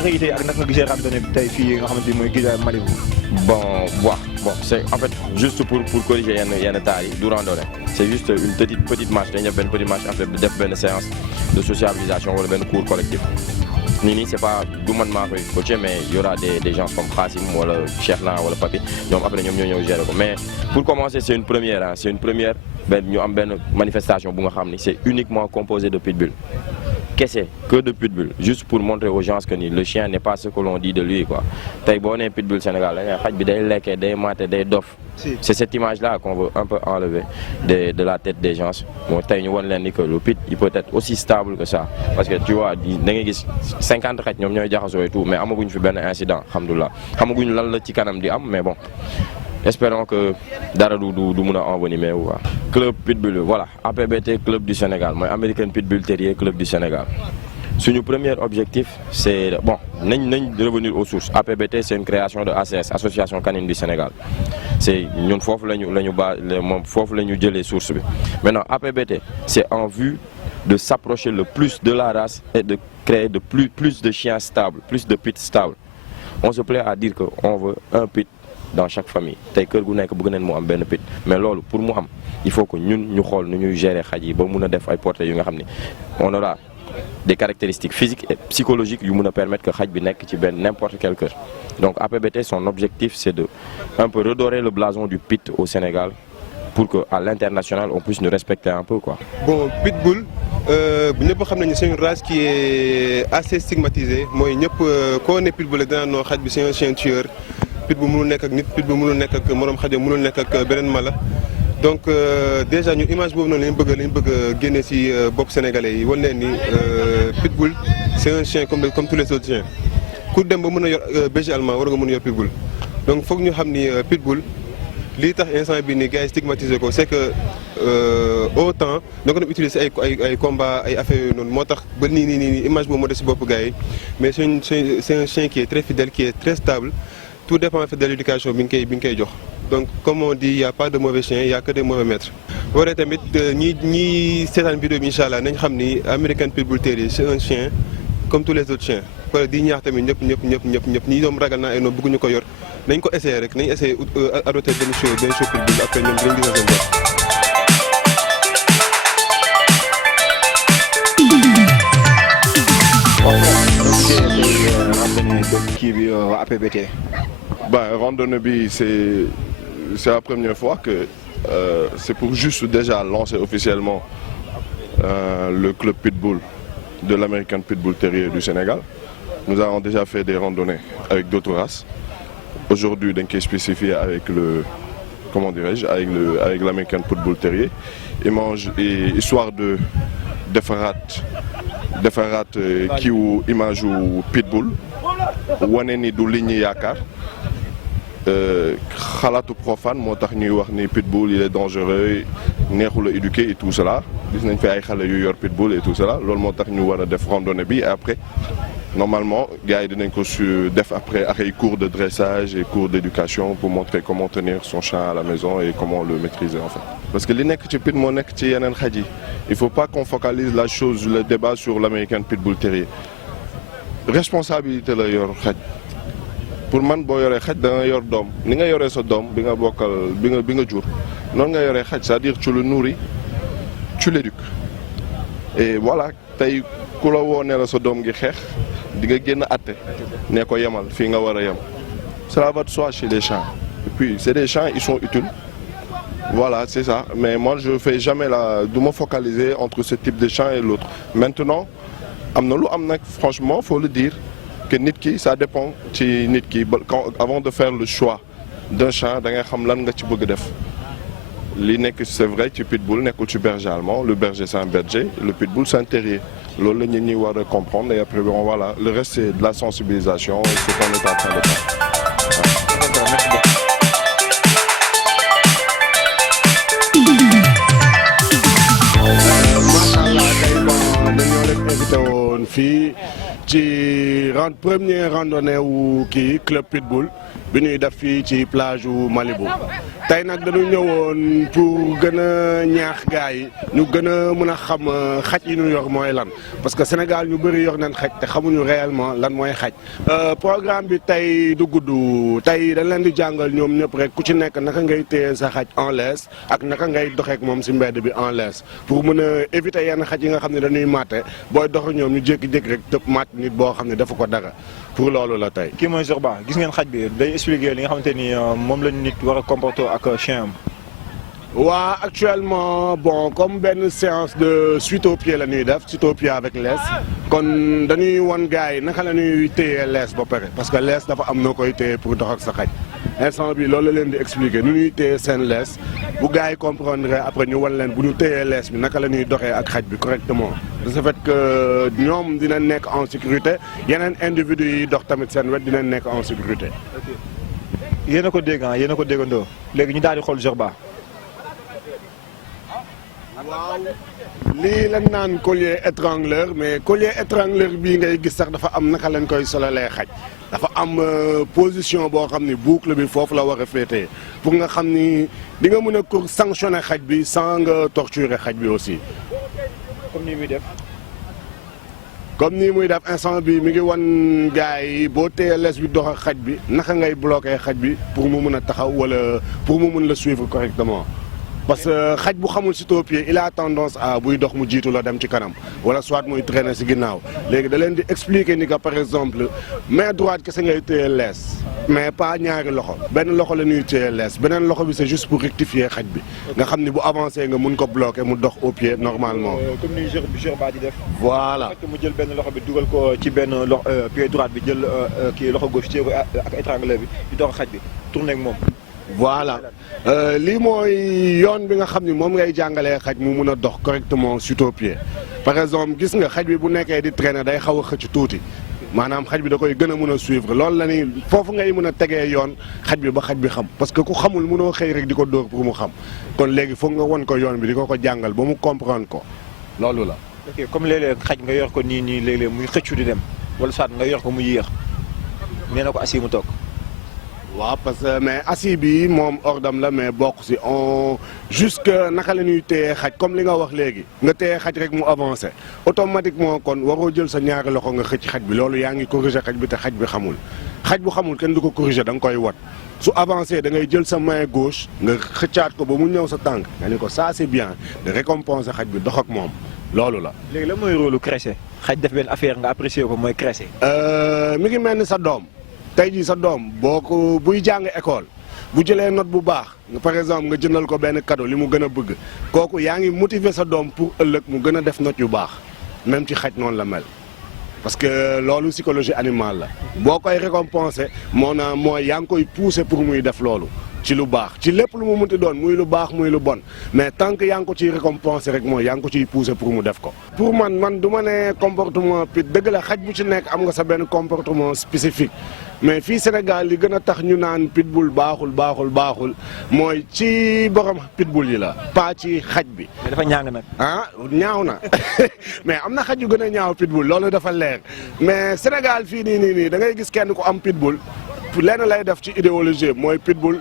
naka yitee ak naka nga gisee randonnée bi tey fii nga xamante ni mooy Guédiawaye Malibu. Bon, c'est en fait juste pour corriger yenn taal yi du randonnée. C'est juste une petite marche dañuy def benn petite marche après def benn séance de sociabilisation wala benn cours collectif. nii c'est pas du man maa koy coacher mais il y aura des gens comme Khassim wala Cheikhna wala Papi ñoom après ñoom ñoo ñëw gérer ko mais pour commencer c'est une première hein, c'est une première benn ñu am benn manifestation bu nga xam ni c'est uniquement composé de pitbull. Qu'est-ce que de pitbull juste pour montrer aux gens que ni le chien n'est pas ce que l'on dit de lui quoi tey boo nee pitbull Sénégal da ngay xaj bi day lekkee day maate day dof c'est cette image là qu'on veut un peu enlever de la tête des gens moo tey ñu won leen ni que le pit il peut être aussi stable que ça parce que tu vois da ngay gis 50 xaj ñoom ñooy jaxasoo et tout mais amaguñ fi benn incident alhamdulilah xamaguñ lan la ci kanam di am mais bon espérons que dara du mun a envenimer wu quoi. Club Pitbull voilà APBT Club du Sénégal mooy American Pitbull Terrier Club du Sénégal suñu premier objectif c'est bon nañ revenir aux sources APBT c'est une création de ACS Association Canine du Sénégal c'est ñun foofu moom foofu la ñu jëlee source bi maintenant APBT c'est en vue de s'approcher le plus de la race et de créer de plus de chiens stables plus de pits stables on se plaît à dire que on veut un pit dans chaque famille tey kër gu nekk bëgg nañ mu am benn pit mais loolu pour mu am il faut que ñun ñu xool nu ñuy gérer xaj yi ba mun a def ay portées yu nga xam ne on aura des caractéristiques physiques et psychologiques yu mun a permettre que xaj bi nekk ci benn n'importe quel kër donc APBT son objectif c'est de un peu redorer le blason du pit au Sénégal pour que à l'international on puisse nous respecter un peu quoi. Bon pitbull ñëpp xam nañu c'est une race qui est assez stigmatisée mooy ñëpp koo ne pitbull dana noo xaj bi c'est un chien tueur. pitbull mënul nekk ak nit pitbull mënul nekk ak moroom xajam mënul nekk ak beneen mala donc déjà ñu image boobu noonu lañ bëgg a génne ci bopp sénégalais yi wan leen ni pitbull c'est un chien comme tous les autres chiens ku dem ba mën a yor berger allemand war nga mën a yor pitbull donc foog ñu xam ni pitbull lii tax instant bi ni gars yi stigmatisé ko c'est que autant da ko dem utiliser ay combat ay affaires yooyu noonu moo tax ba nii image boobu moo des ci bopp gars yi mais c'est un chien qui est très fidèle qui est très stable. Tout dépend en fait de l'éducation bi nga koy jox donc comme on dit il y a pas de mauvais chiens il y a que des mauvais maîtres. waree tamit ñi seetaan vidéo bi incha allah nañ xam ni American Pitbull Terrier c'est un chien comme tous les autres chiens wala di ñaax tamit ñëpp ñi doom ragal naa ay noonu bëgguñu ko yor nañ ko essayer rek nañ essayer adopter benn show pitbull après ñoom dinañ gisal seen bopp. kii bi waa APBT. Randonnée bi c'est la première fois que c'est pour juste déjà lancer officiellement le club Pitbull de l'American Pitbull Terrier du Sénégal. Nous avons déjà fait des randonnées avec d'autres races. Aujourd'hui dañ koy spécifier avec le comment dirais-je avec l'American Pitbull Terrier histoire de defaraat kiiwu image u Pitbull wane ni du li ñu yaakaar xalaatu profane moo tax ñuy wax ni Pitbull il est dangereux neexul a éduquer et tout cela gis nañ fi ay xale yu yor Pitbull et tout cela loolu moo tax ñu war a def randonnée bi et après normalement gars yi dinañ ko def après ak ay cours de dressage et cours d'éducation pour montrer comment tenir son chien à la maison et comment le maîtriser en fait. Parce que li nekk ci pit moo nekk ci yeneen xaj yi il faut pas qu'on focalise le débat sur l'American Pitbull Terrier responsabilité la yor xaj pour man boo yoree xaj da nga yor doom ni nga yoree sa doom bi nga bokkal bi nga jur noonu nga yoree xaj c'est-à-dire tu le nourris tu l'éduques et voilà tey ku la woo ne la sa doom ngi xeex di nga génn àtte ne ko yemal fii nga war a yem cela va de soi chez les chiens et puis c'est des chiens ils sont utiles voilà c'est ça mais moi je fais jamais du ma focaliser entre ce type de chien et l'autre maintenant am na lu am nag franchement faut le dire que nit ki ça dépend ci nit ki avant de faire le choix d'un chien da ngay xam lan nga ci bëgg def li nekk c'est vrai ci pitbull nekkul ci berger allemand le berger c'est un berger le pitbull c'est un terrier loolu la nit ñi war a comprendre et après bon voilà le reste c'est de la sensibilisation c'est ce qu'on est en train de faire. fii ci première randonnée wu kii club Pitbull bi ñuy def fii ci plage wu Malibu tey nag dañu ñëwoon pour gën a ñaax gars yi ñu gën a mën a xam xaj yi ñu yor mooy lan parce que Sénégal ñu bëri yor nañ xaj te xamuñu réellement lan mooy xaj. programme bi tey du gudd tey dañ leen di jàngal ñoom ñëpp rek ku ci nekk naka ngay téye sa xaj en laisse ak naka ngay doxeek moom si mbedd bi en laisse pour mën a éviter yenn xaj yi nga xam ne dañuy màtte booy dox ñoom ñu jékki-jékki rek tëb màtt nit boo xam ne dafa ko dara pour loolu la tey. kii mooy Zorba gis ngeen xaj bi day expliquer li nga xamante ni moom la nit war a comporter ak chien am. waa actuellement bon comme benn séance de suite au pied la ñuy def suite au pied avec laisse kon dañuy won gars yi naka la ñuy téye laisse ba pare parce que laisse dafa am noo koy téye pour dox ak sa xaj instant bi loolu la leen di expliquer nu ñuy téye seen laisse bu gars yi comprendre après ñu wan leen bu ñu téyee laisse bi naka la ñuy doxee ak xaj bi correctement de ce fait que ñoom dinañ nekk en sécurité yeneen individus yi dox tamit seen wet dinañ nekk en sécurité. yéen a ko dégg yéen a ko déggandoo léegi ñu daal di xool Zorba. waaw lii lañ naan collier étrangleur mais collier étrangleur bii ngay gis sax dafa am naka lañ koy solalee xaj dafa am position boo xam ni boucle bi foofu la war a féetee pour nga xam ni di nga mën a ko sanctionner xaj bi sans nga torturer xaj bi aussi. comme ni muy def. comme nii muy def instant bi mi ngi wan gars yi boo téye lees bi dox ak xaj bi naka ngay bloquer xaj bi pour mu mën a taxaw wala pour mu mën la suivre correctement. parce que xaj bu xamul si au pied il a tendance à buy dox mu jiitu la dem ci kanam wala soit muy traîner si ginnaaw léegi da leen di expliquer ni que par exemple main droite kese ngay téye lees mais pas ñaari loxo benn loxo la ñuy téye lees beneen loxo bi c'est juste pour rectifier xaj bi nga xam ni bu avancé nga mun ko bloquer mu dox au pied normalement. comme ni Zorba di def. voilà fekk mu jël benn loxo bi dugal ko ci benn loxo pied droite bi jël kii loxo gauche téye ko ak étrangleur bi di dox xaj bi tourner ak moom. voilà lii mooy yoon bi nga xam ni moom ngay jàngalee xaj mu mun a dox correctement suite au pied par exemple gis nga xaj bi bu nekkee di traîner day xaw a xëcc tuuti maanaam xaj bi da koy gën a mun a suivre loolu la ni foofu ngay mun a tegee yoon xaj bi ba xaj bi xam parce que ku xamul munoo xëy rek di ko dóor pour mu xam kon léegi foog nga won ko yoon bi di ko jàngal ba mu comprendre ko loolu la. ok comme léeg-léeg xaj nga yor ko nii léeg-léeg muy xëccu di dem wala soit nga yor ko mu yéex nee na ko assis mu toog. waaw parce que mais assis bi moom ordam la mais bokk si on jusque naka la ñuy téye xaj comme li nga wax léegi nga téye xaj rek mu avancé automatiquement kon waroo jël sa ñaari loxo nga xëcc xaj bi loolu yaa ngi corriger xaj bi te xaj bi xamul xaj bu xamul kenn du ko corriger da nga koy wat su avancé da ngay jël sa main gauche nga xëccaat ko ba mu ñëw sa tànk nga ni ko ça c'est bien de récompenser xaj bi dox ak moom loolu la. léegi la mooy rôle lu crêcher xaj def benn affaire nga apprécier ko mooy crêcher. mi ngi mel ni sa doom. tey jii sa doom boo ko buy jàng école bu jëlee note bu baax par exemple nga jëndal ko benn cadeau li mu gën a bëgg kooku yaa ngi motiver sa doom pour ëllëg mu gën a def note yu baax même ci xaj noonu la mel parce que loolu psychologie animale la boo koy récompenser mooy yaa ngi koy pousser pour muy def loolu ci lu baax ci lépp lu mu munti doon muy lu baax muy lu bon mais tant que yaa ngi ko ciy récompenser rek mooy yaa ngi ko ciy pousser pour mu def ko. pour man du ma ne comportement pit dëgg la xaj bu ci nekk am nga sa benn comportement spécifique mais fii Sénégal li gën a tax ñu naan pitbull baaxul mooy ci borom pitbull yi la pas ci xaj bi. mais dafa ñàng nag. ñaaw na mais am na xaj yu gën a ñaaw pitbull loolu dafa leer mais Sénégal fii nii da ngay gis kenn ku am pitbull. lenn lay def ci idéologie mooy pitbull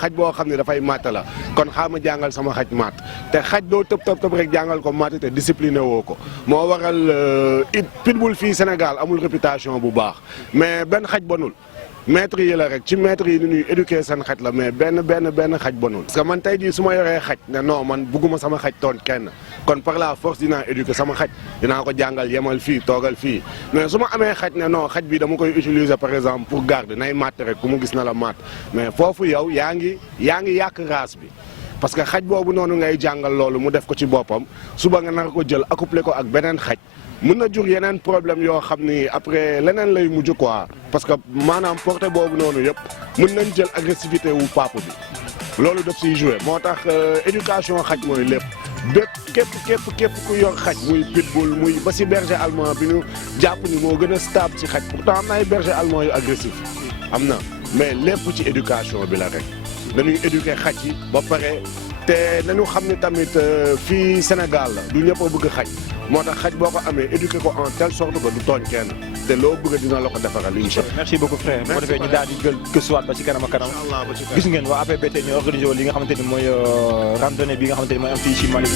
xaj boo xam ne dafay màtt la kon xaama jàngal sama xaj màtt te xaj doo tëb rek jàngal ko màtt te discipliné woo ko moo waral pitbull fii Sénégal amul réputation bu baax mais benn xaj bonul maître yi la rek ci maître yi ni ñuy éduquer seen xaj la mais benn xaj bonul parce que man tey jii su ma yoree xaj ne non man bugguma sama xaj toon kenn kon par la force dinaa éduquer sama xaj dinaa ko jàngal yemal fii toogal fii mais su ma amee xaj ne non xaj bi dama koy utiliser par exemple pour garder nay màtt rek ku mu gis na la màtt mais foofu yow yaa ngi yàq race bi parce que xaj boobu noonu ngay jàngal loolu mu def ko ci boppam suba nga nar ko jël accouplé ko ak beneen xaj mën na jur yeneen problème yoo xam ni après leneen lay mujj quoi parce que maanaam portée boobu noonu yëpp mën nañ jël agressivité wu papa bi loolu daf siy joué moo tax éducation xaj mooy lépp képp ku yor xaj muy pitbull muy ba si berger allemand bi ñu jàpp ni moo gën a stable ci xaj pourtant am na ay berger allemand yu agressif am na mais lépp ci éducation bi la rek dañuy éduquer xaj yi ba pare te nañu xam ne tamit fii Sénégal la du ñëpp a bëgg xaj moo tax xaj boo ko amee éduqué ko en telle sorte que du tooñ kenn te loo bëgg dina la ko defaral incha allah. merci beaucoup frère bu ko defee ñu daal di gëstuwaat ba ci kanam ak kanam. gis ngeen waa APBT ñu organisé woon li nga xamante ni mooy randonnée bi nga xamante ni mooy am fii ci Mali.